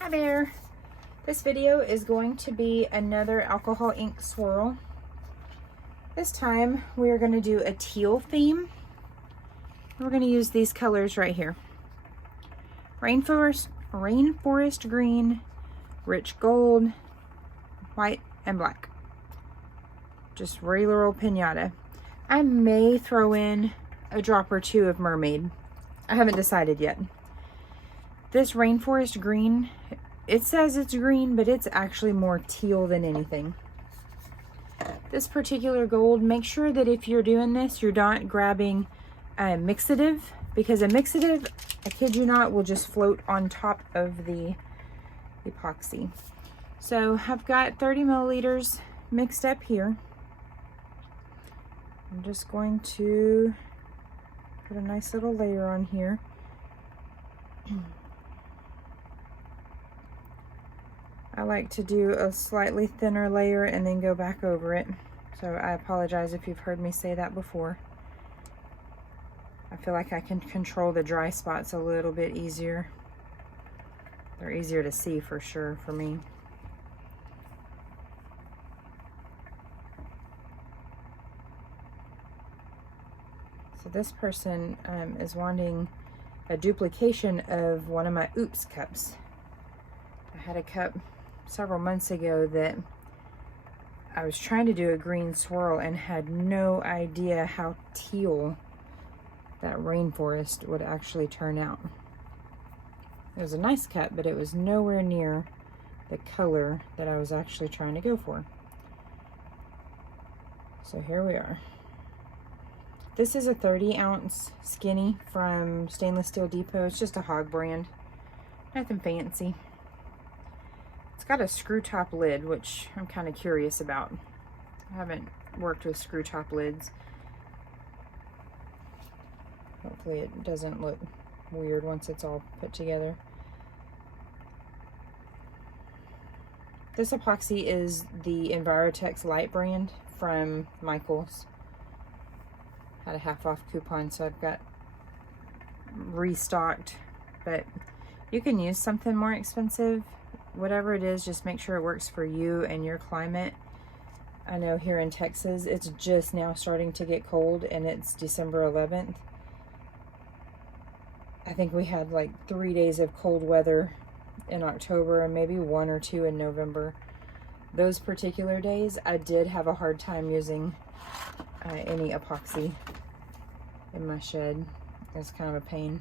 Hi there. This video is going to be another alcohol ink swirl. This time we are going to do a teal theme. We're going to use these colors right here. Rainforest green, rich gold, white, and black. Just regular old piñata. I may throw in a drop or two of mermaid. I haven't decided yet. This rainforest green, it says it's green, but it's actually more teal than anything. This particular gold, make sure that if you're doing this, you're not grabbing a mixative, because a mixative, I kid you not, will just float on top of the epoxy. So I've got 30 milliliters mixed up here. I'm just going to put a nice little layer on here. I like to do a slightly thinner layer and then go back over it. So I apologize if you've heard me say that before. I feel like I can control the dry spots a little bit easier. They're easier to see for sure for me. So this person is wanting a duplication of one of my Oops cups. I had a cup several months ago that I was trying to do a green swirl and had no idea how teal that rainforest would actually turn out. It was a nice cup, but it was nowhere near the color that I was actually trying to go for. So here we are. This is a 30-ounce skinny from Stainless Steel Depot. It's just a Hog brand. Nothing fancy. It's got a screw top lid, which I'm kind of curious about. I haven't worked with screw top lids. Hopefully it doesn't look weird once it's all put together. This epoxy is the Envirotex Lite brand from Michael's. Had a half-off coupon, so I've got restocked, but you can use something more expensive. Whatever it is, just make sure it works for you and your climate. I know here in Texas, it's just now starting to get cold, and it's December 11th. I think we had like 3 days of cold weather in October and maybe 1 or 2 in November. Those particular days, I did have a hard time using any epoxy in my shed. It's kind of a pain.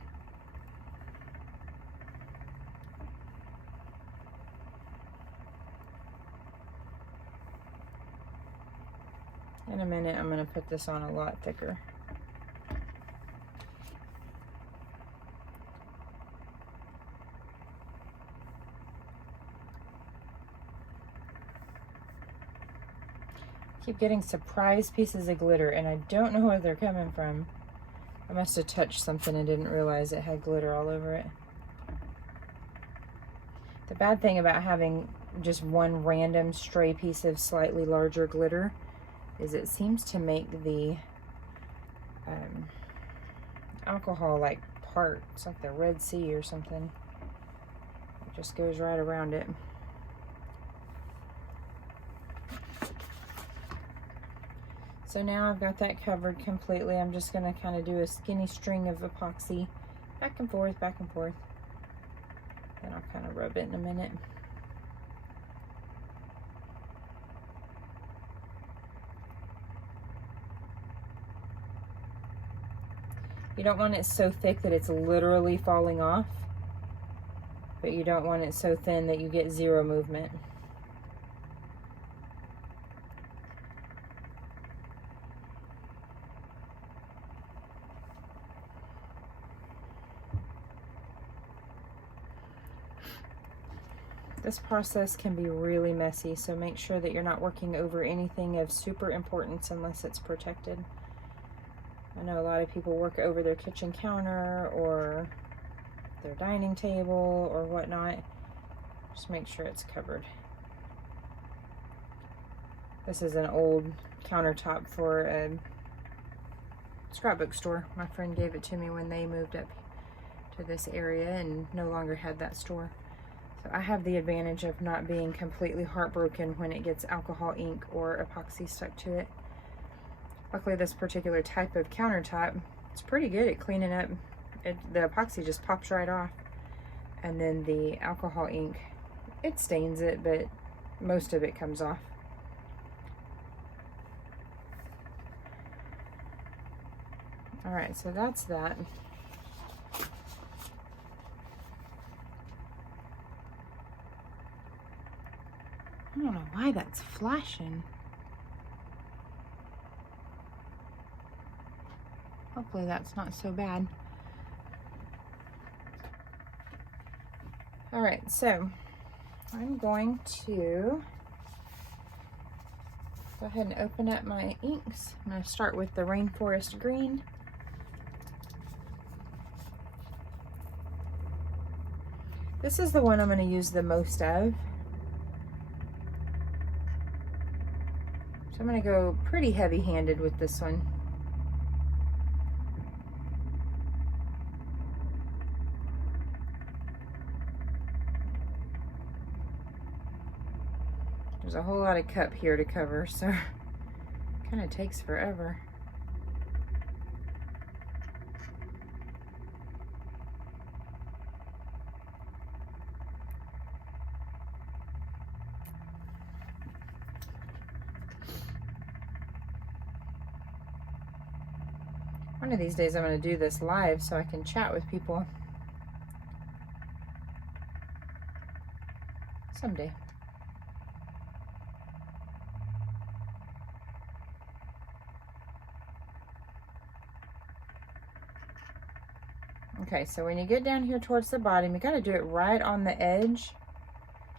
In a minute, I'm going to put this on a lot thicker. Keep getting surprise pieces of glitter, and I don't know where they're coming from. I must have touched something and didn't realize it had glitter all over it. The bad thing about having just one random stray piece of slightly larger glitter is it seems to make the alcohol like part. It's like the Red Sea or something. It just goes right around it. So now I've got that covered completely. I'm just going to kind of do a skinny string of epoxy back and forth, back and forth. Then I'll kind of rub it in a minute. You don't want it so thick that it's literally falling off, but you don't want it so thin that you get zero movement. This process can be really messy, so make sure that you're not working over anything of super importance unless it's protected. I know a lot of people work over their kitchen counter or their dining table or whatnot. Just make sure it's covered. This is an old countertop for a scrapbook store. My friend gave it to me when they moved up to this area and no longer had that store. So So I have the advantage of not being completely heartbroken when it gets alcohol ink or epoxy stuck to it. Luckily, this particular type of countertop, it's pretty good at cleaning up. The epoxy just pops right off. And then the alcohol ink, it stains it, but most of it comes off. All right, so that's that. I don't know why that's flashing. Hopefully that's not so bad. All right, so I'm going to go ahead and open up my inks. I'm going to start with the Rainforest Green. This is the one I'm going to use the most of. So I'm going to go pretty heavy-handed with this one. There's a whole lot of cup here to cover, so it kind of takes forever. One of these days I'm going to do this live so I can chat with people. Someday. Okay, so when you get down here towards the bottom, you got to do it right on the edge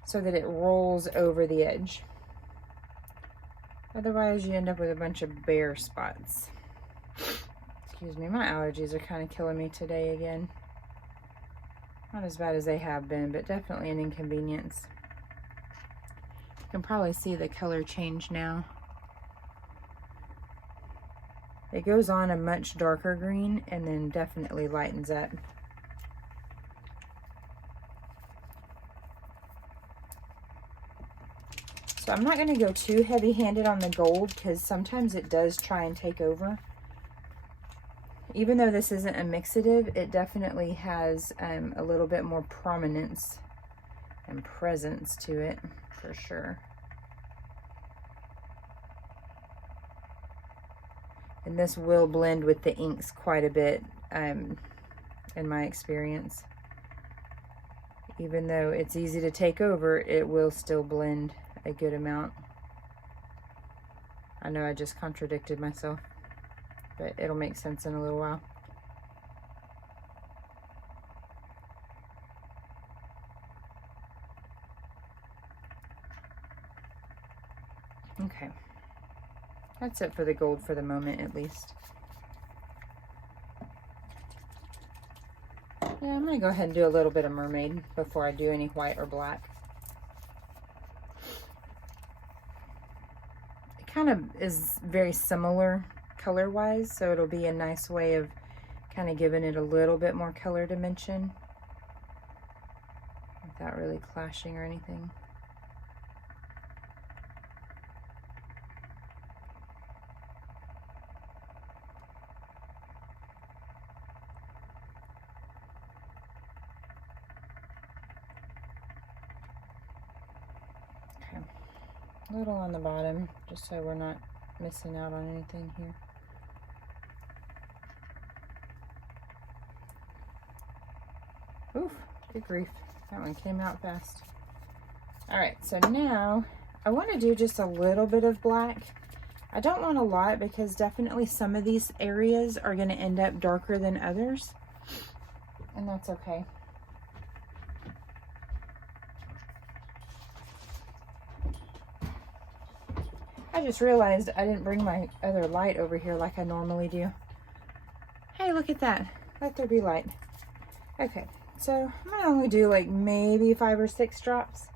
so that it rolls over the edge. Otherwise, you end up with a bunch of bare spots. Excuse me, my allergies are kind of killing me today again. Not as bad as they have been, but definitely an inconvenience. You can probably see the color change now. It goes on a much darker green and then definitely lightens up. So I'm not going to go too heavy-handed on the gold because sometimes it does try and take over. Even though this isn't a mixative, it definitely has a little bit more prominence and presence to it, for sure. And this will blend with the inks quite a bit, in my experience. Even though it's easy to take over, it will still blend a good amount. I know I just contradicted myself, but it'll make sense in a little while. Okay, that's it for the gold for the moment, at least. Yeah, I'm gonna go ahead and do a little bit of mermaid before I do any white or black. It kind of is very similar color-wise, so it'll be a nice way of kind of giving it a little bit more color dimension without really clashing or anything. Okay, a little on the bottom, just so we're not missing out on anything here. Oof, good grief. That one came out fast. All right, so now I want to do just a little bit of black. I don't want a lot because definitely some of these areas are going to end up darker than others, and that's okay. I just realized I didn't bring my other light over here like I normally do. Hey, look at that. Let there be light. Okay, so I'm gonna only do like maybe 5 or 6 drops.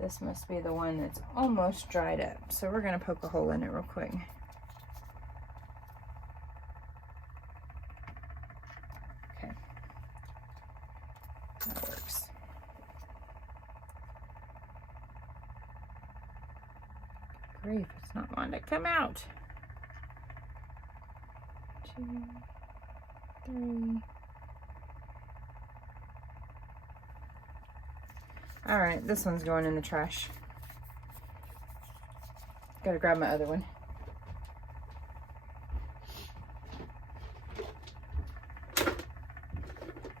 This must be the one that's almost dried up, so we're gonna poke a hole in it real quick. grief, it's not wanting to come out. 2, 3. All right, this one's going in the trash. Gotta grab my other one.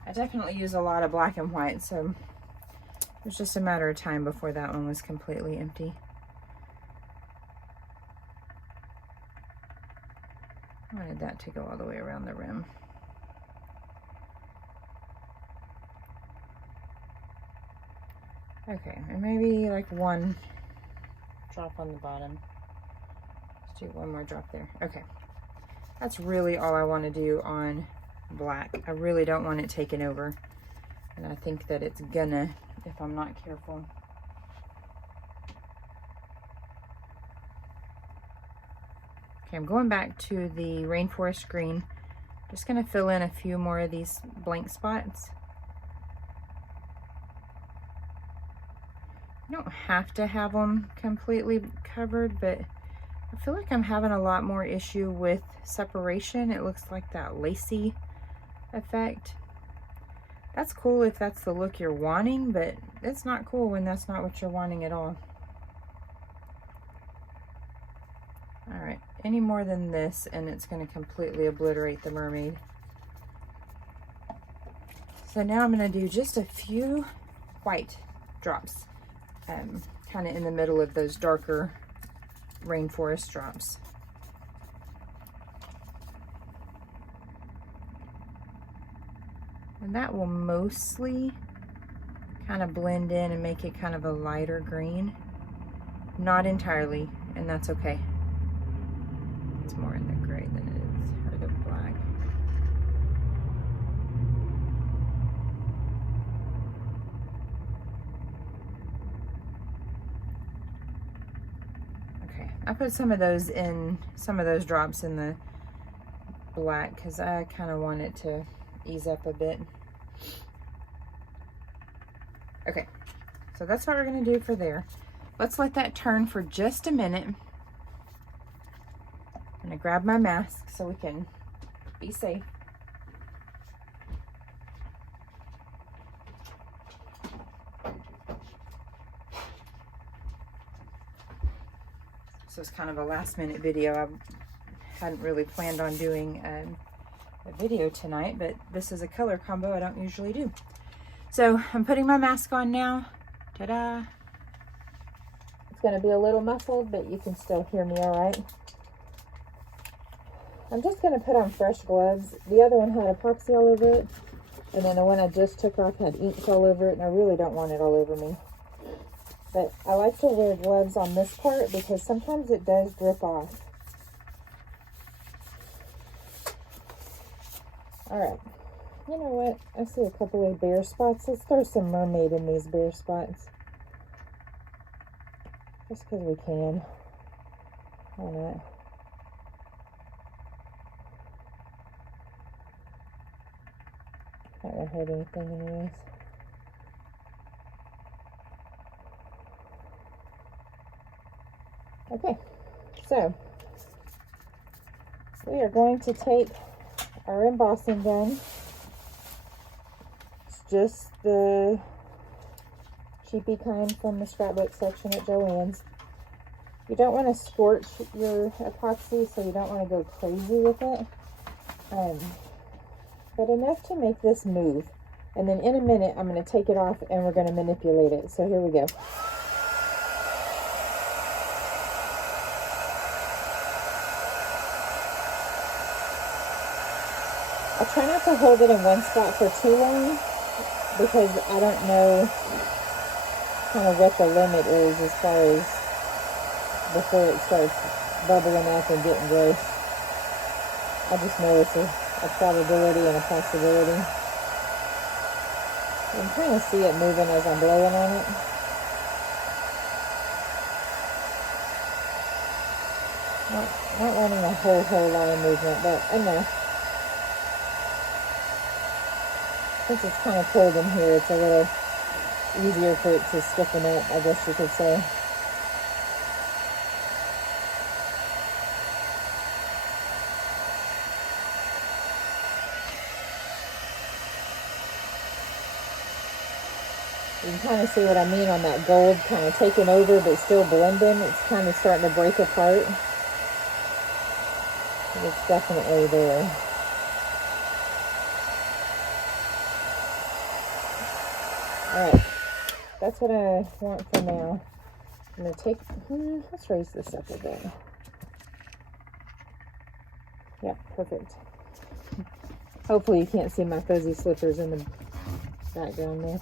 I definitely use a lot of black and white, so it was just a matter of time before that one was completely empty. I wanted that to go all the way around the rim. Okay, and maybe like one drop on the bottom. Let's do one more drop there. Okay, that's really all I want to do on black. I really don't want it taken over, and I think that it's gonna if I'm not careful. Okay, I'm going back to the rainforest green. Just gonna fill in a few more of these blank spots. You don't have to have them completely covered, but I feel like I'm having a lot more issue with separation. It looks like that lacy effect. That's cool if that's the look you're wanting, but it's not cool when that's not what you're wanting at all. All right, any more than this and it's going to completely obliterate the mermaid. So now I'm going to do just a few white drops, kind of in the middle of those darker rainforest drops. And that will mostly kind of blend in and make it kind of a lighter green. Not entirely, and that's okay. It's more in the gray than it is, or the black. Okay, I put some of those drops in the black because I kind of want it to ease up a bit. Okay, so that's what we're going to do for there. Let's let that turn for just a minute. I'm going to grab my mask so we can be safe. This was kind of a last minute video. I hadn't really planned on doing a video tonight, but this is a color combo I don't usually do. So I'm putting my mask on now. Ta-da! It's going to be a little muffled, but you can still hear me all right. I'm just going to put on fresh gloves. The other one had epoxy all over it, and then the one I just took off had inks all over it, and I really don't want it all over me. But I like to wear gloves on this part because sometimes it does drip off. Alright, you know what? I see a couple of bare spots. Let's throw some mermaid in these bare spots. Just because we can. Why not? Not gonna hurt anything anyways. Okay, so we are going to take our embossing gun. It's just the cheapy kind from the scrapbook section at Joann's. You don't want to scorch your epoxy, so you don't want to go crazy with it. But enough to make this move. And then in a minute, I'm going to take it off and we're going to manipulate it. So here we go. I try not to hold it in one spot for too long because I don't know kind of what the limit is as far as before it starts bubbling up and getting gross. I just know it's a probability and a possibility. You can kind of see it moving as I'm blowing on it. Not running a whole lot of movement, but enough. Since it's kind of cold in here, it's a little easier for it to stiffen up, I guess you could say. You can kind of see what I mean on that gold kind of taking over but still blending. It's kind of starting to break apart. But it's definitely there. Alright, that's what I want for now. I'm going to take, let's raise this up a bit. Yeah, perfect. Hopefully you can't see my fuzzy slippers in the background there.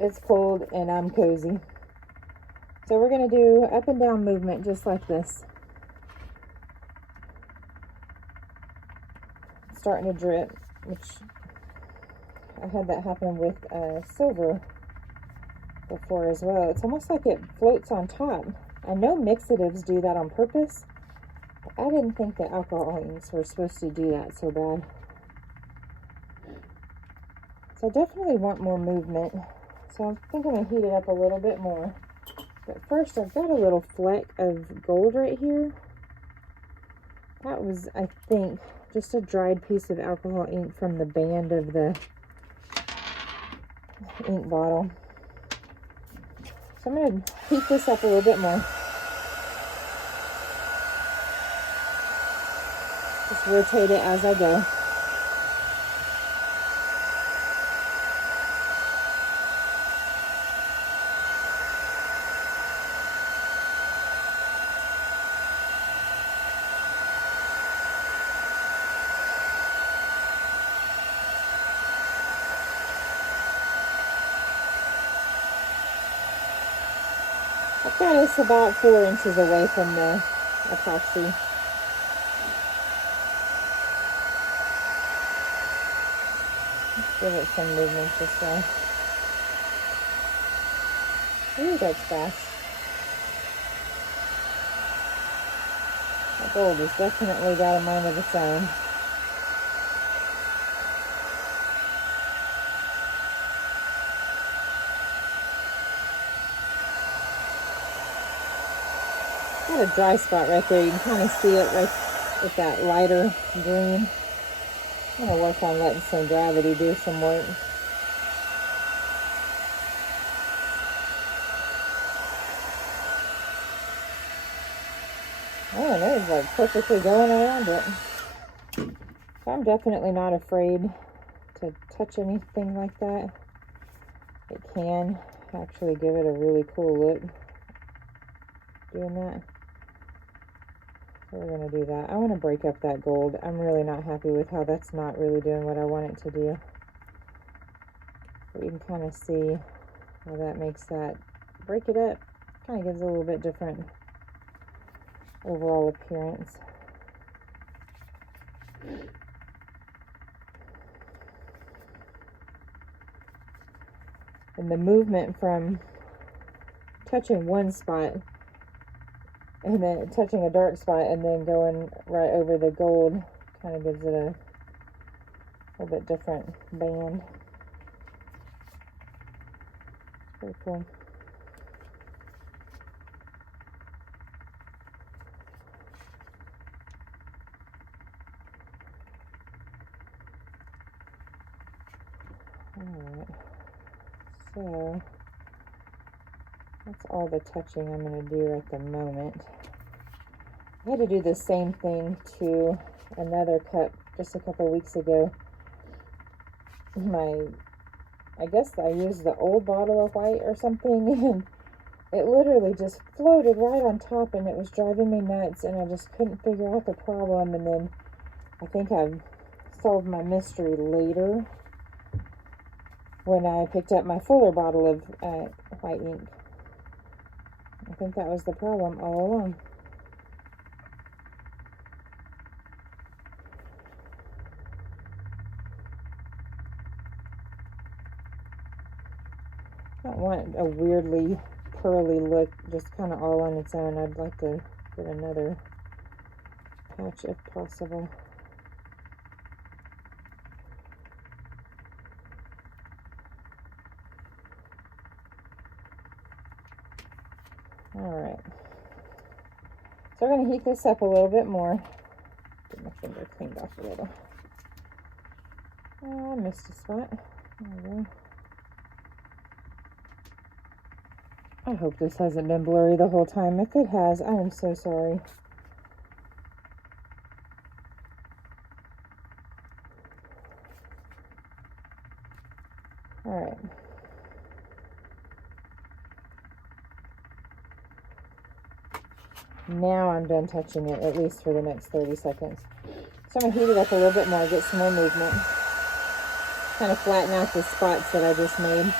It's cold and I'm cozy. So we're going to do up and down movement just like this. It's starting to drip, which I had that happen with silver before as well. It's almost like it floats on top. I know mixatives do that on purpose. I didn't think the alcohol inks were supposed to do that so bad. So I definitely want more movement. So I think I'm going to heat it up a little bit more. But first, I've got a little fleck of gold right here. That was, I think, just a dried piece of alcohol ink from the band of the ink bottle. So I'm going to heat this up a little bit more. Just rotate it as I go. I've got us about 4 inches away from the epoxy. Give it some movement this way. Ooh, that's fast. That gold has definitely got a mind of its own. Got a dry spot right there. You can kind of see it right with that lighter green. I'm going to work on letting some gravity do some work. Oh, and it is like perfectly going around it. So I'm definitely not afraid to touch anything like that. It can actually give it a really cool look doing that. So we're going to do that. I want to break up that gold. I'm really not happy with how that's not really doing what I want it to do. But you can kind of see how that makes that break it up. Kind of gives it a little bit different overall appearance. And the movement from touching one spot and then touching a dark spot and then going right over the gold kind of gives it a little bit different band. Pretty cool. Alright, so that's all the touching I'm going to do at the moment. I had to do the same thing to another cup just a couple weeks ago. I guess I used the old bottle of white or something, and it literally just floated right on top, and it was driving me nuts, and I just couldn't figure out the problem. And then I think I solved my mystery later when I picked up my fuller bottle of white ink. I think that was the problem all along. I don't want a weirdly pearly look, just kind of all on its own. I'd like to get another patch if possible. Alright, so we're going to heat this up a little bit more. Get my finger cleaned off a little. Oh, I missed a spot. There we go. I hope this hasn't been blurry the whole time. If it has, I am so sorry. All right. Now I'm done touching it, at least for the next 30 seconds. So I'm going to heat it up a little bit more, get some more movement. Kind of flatten out the spots that I just made.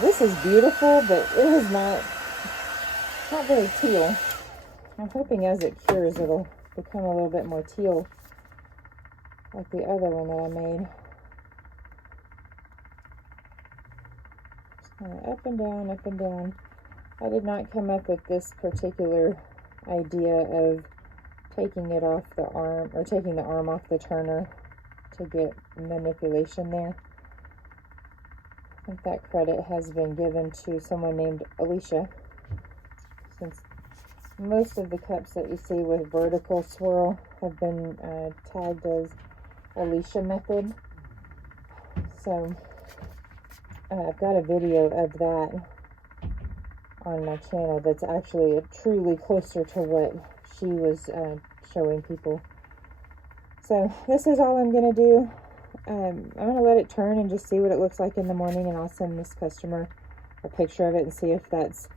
This is beautiful, but it is not very teal. I'm hoping as it cures, it'll become a little bit more teal, like the other one that I made. Just kind of up and down, up and down. I did not come up with this particular idea of taking it off the arm, or taking the arm off the turner to get manipulation there. I think that credit has been given to someone named Alicia, since most of the cups that you see with vertical swirl have been tagged as Alicia method. So I've got a video of that on my channel that's actually truly closer to what she was showing people. So this is all I'm going to do. I'm going to let it turn and just see what it looks like in the morning, and I'll send this customer a picture of it and see if that's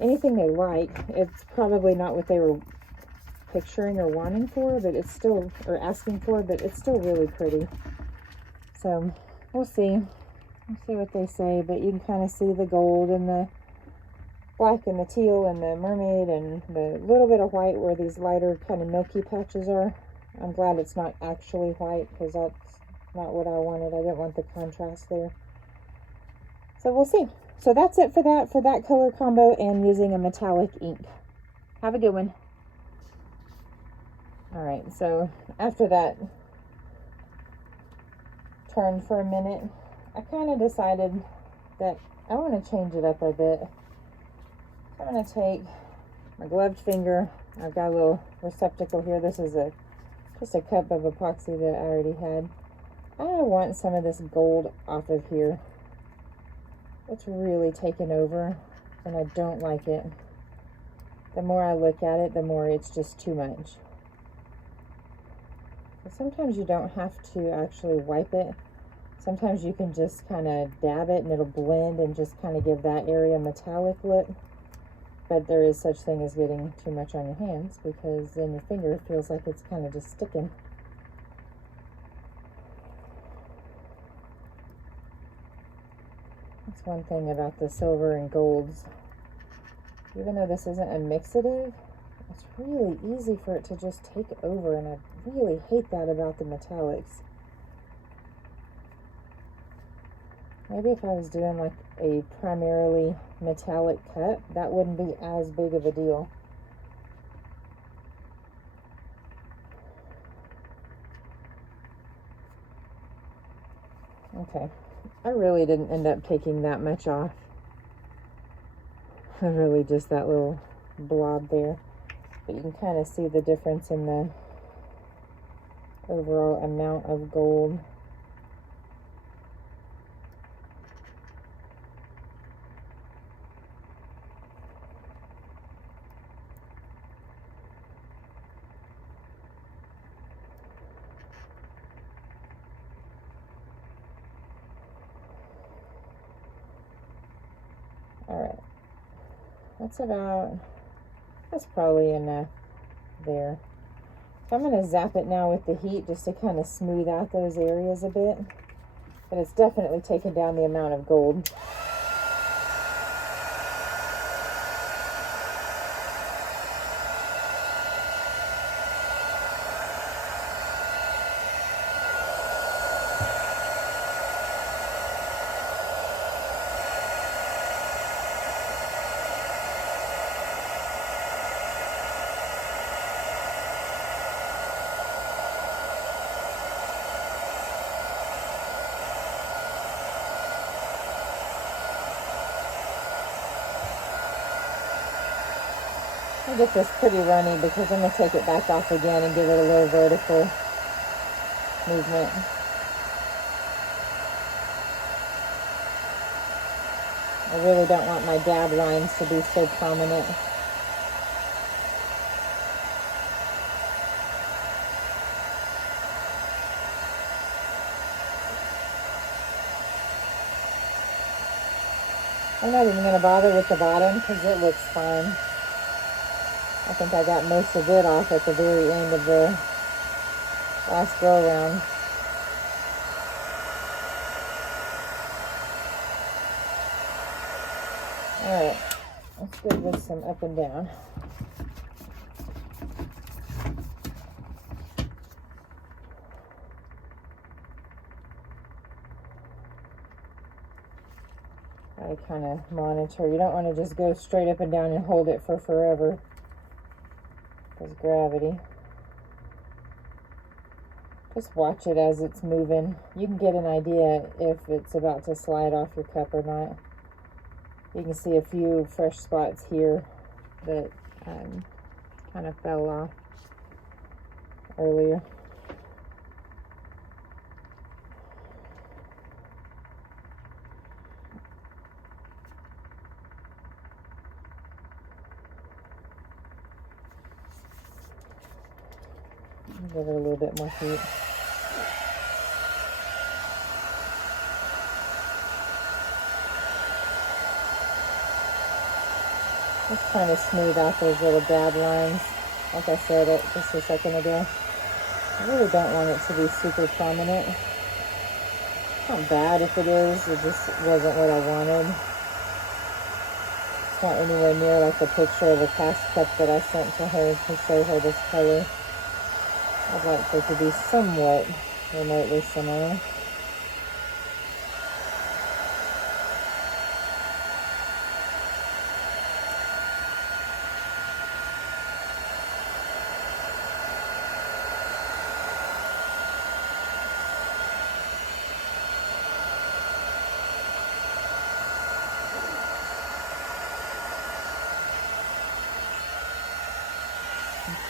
anything they like. It's probably not what they were picturing or wanting for, but it's still, or asking for, but it's still really pretty. So we'll see. We'll see what they say, but you can kind of see the gold and the black and the teal and the mermaid and the little bit of white where these lighter kind of milky patches are. I'm glad it's not actually white, because that's not what I wanted. I didn't want the contrast there. So we'll see. So that's it for that color combo and using a metallic ink. Have a good one. All right, so after that turn for a minute, I kind of decided that I want to change it up a bit. So I'm going to take my gloved finger. I've got a little receptacle here. This is just a cup of epoxy that I already had. I want some of this gold off of here. It's really taken over, and I don't like it. The more I look at it, the more it's just too much. But sometimes you don't have to actually wipe it. Sometimes you can just kind of dab it and it'll blend and just kind of give that area a metallic look. But there is such thing as getting too much on your hands, because then your finger feels like it's kind of just sticking. That's one thing about the silver and golds. Even though this isn't a mixative, it's really easy for it to just take over, and I really hate that about the metallics. Maybe if I was doing like a primarily metallic cut, that wouldn't be as big of a deal. Okay, I really didn't end up taking that much off. Really just that little blob there. But you can kind of see the difference in the overall amount of gold. Alright, that's probably enough there. So I'm going to zap it now with the heat just to kind of smooth out those areas a bit. But it's definitely taken down the amount of gold. I'll get this pretty runny because I'm going to take it back off again and give it a little vertical movement. I really don't want my dab lines to be so prominent. I'm not even going to bother with the bottom because it looks fine. I think I got most of it off at the very end of the last go around. Alright, let's give this some up and down. I kind of monitor. You don't want to just go straight up and down and hold it for forever. Because gravity. Just watch it as it's moving. You can get an idea if it's about to slide off your cup or not. You can see a few fresh spots here that kind of fell off earlier. Give it a little bit more heat. Just trying to smooth out those little dab lines. Like I said just a second ago. I really don't want it to be super prominent. It's not bad if it is. It just wasn't what I wanted. It's not anywhere near like the picture of a cast cup that I sent to her to show her this color. I'd like for it to be somewhat remotely similar.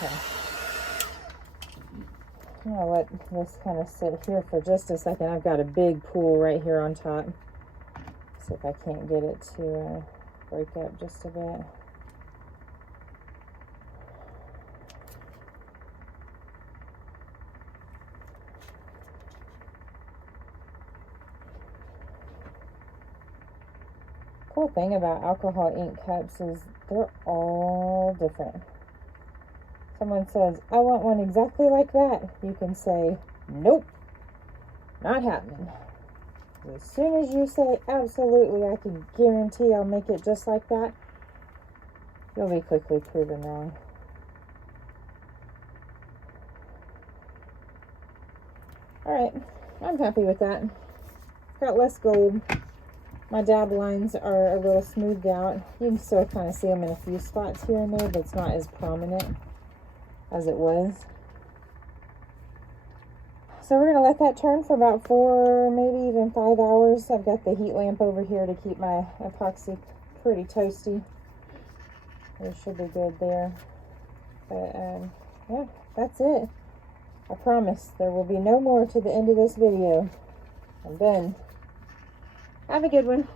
Okay. I'm going to let this kind of sit here for just a second. I've got a big pool right here on top. See if I can't get it to break up just a bit. Cool thing about alcohol ink cups is they're all different. Someone says, I want one exactly like that. You can say, nope, not happening. As soon as you say, absolutely, I can guarantee I'll make it just like that, you'll be quickly proven wrong. Alright, I'm happy with that. Got less gold. My dab lines are a little smoothed out. You can still kind of see them in a few spots here and there, but it's not as prominent as it was. So we're going to let that turn for about 4, maybe even 5 hours. I've got the heat lamp over here to keep my epoxy pretty toasty. It should be good there. But yeah, that's it. I promise there will be no more to the end of this video. I'm done. Have a good one.